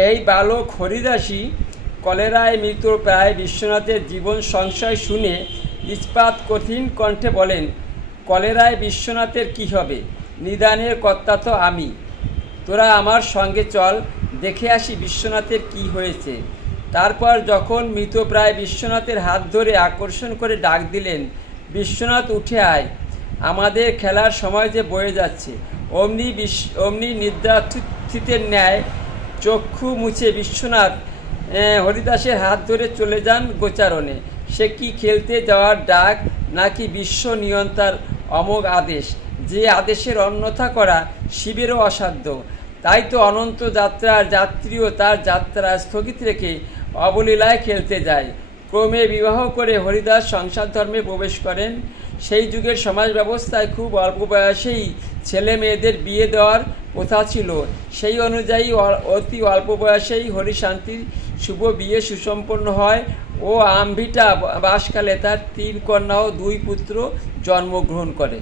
এই বালক হরিদাসী কলেরায় মৃত প্রায় বিশ্বনাথের জীবন সংশয় শুনে ইস্পাত কঠিন কণ্ঠে বলেন, কলেরায় বিশ্বনাথের কি হবে? নিদানের কর্তা তো আমি। তোরা আমার সঙ্গে চল, দেখে আসি বিশ্বনাথের কি হয়েছে। তারপর যখন মৃতপ্রায় বিশ্বনাথের হাত ধরে আকর্ষণ করে ডাক দিলেন, বিশ্বনাথ উঠে আয়, আমাদের খেলার সময় যে বয়ে যাচ্ছে। অমনি নিদ্রাস্থিতের ন্যায় চক্ষু মুছে বিশ্বনাথ হরিদাসের হাত ধরে চলে যান গোচারণে। সে কি খেলতে যাওয়ার ডাক, নাকি বিশ্ব নিয়ন্তার অমোঘ আদেশ, যে আদেশের অন্যথা করা শিবেরও অসাধ্য। তাই তো অনন্ত যাত্রার যাত্রীও তার যাত্রা স্থগিত রেখে অবলীলায় খেলতে যায়। ক্রমে বিবাহ করে হরিদাস সংসার ধর্মে প্রবেশ করেন। সেই যুগের সমাজ ব্যবস্থায় খুব অল্প বয়সেই ছেলে মেয়েদের বিয়ে দেওয়ার প্রথা ছিল। সেই অনুযায়ী অতি অল্প বয়সেই হরিশান্তির শুভ বিয়ে সুসম্পন্ন হয় ও আম্ভিটা বাসকালে তার 3 কন্যা ও 2 পুত্র জন্মগ্রহণ করে।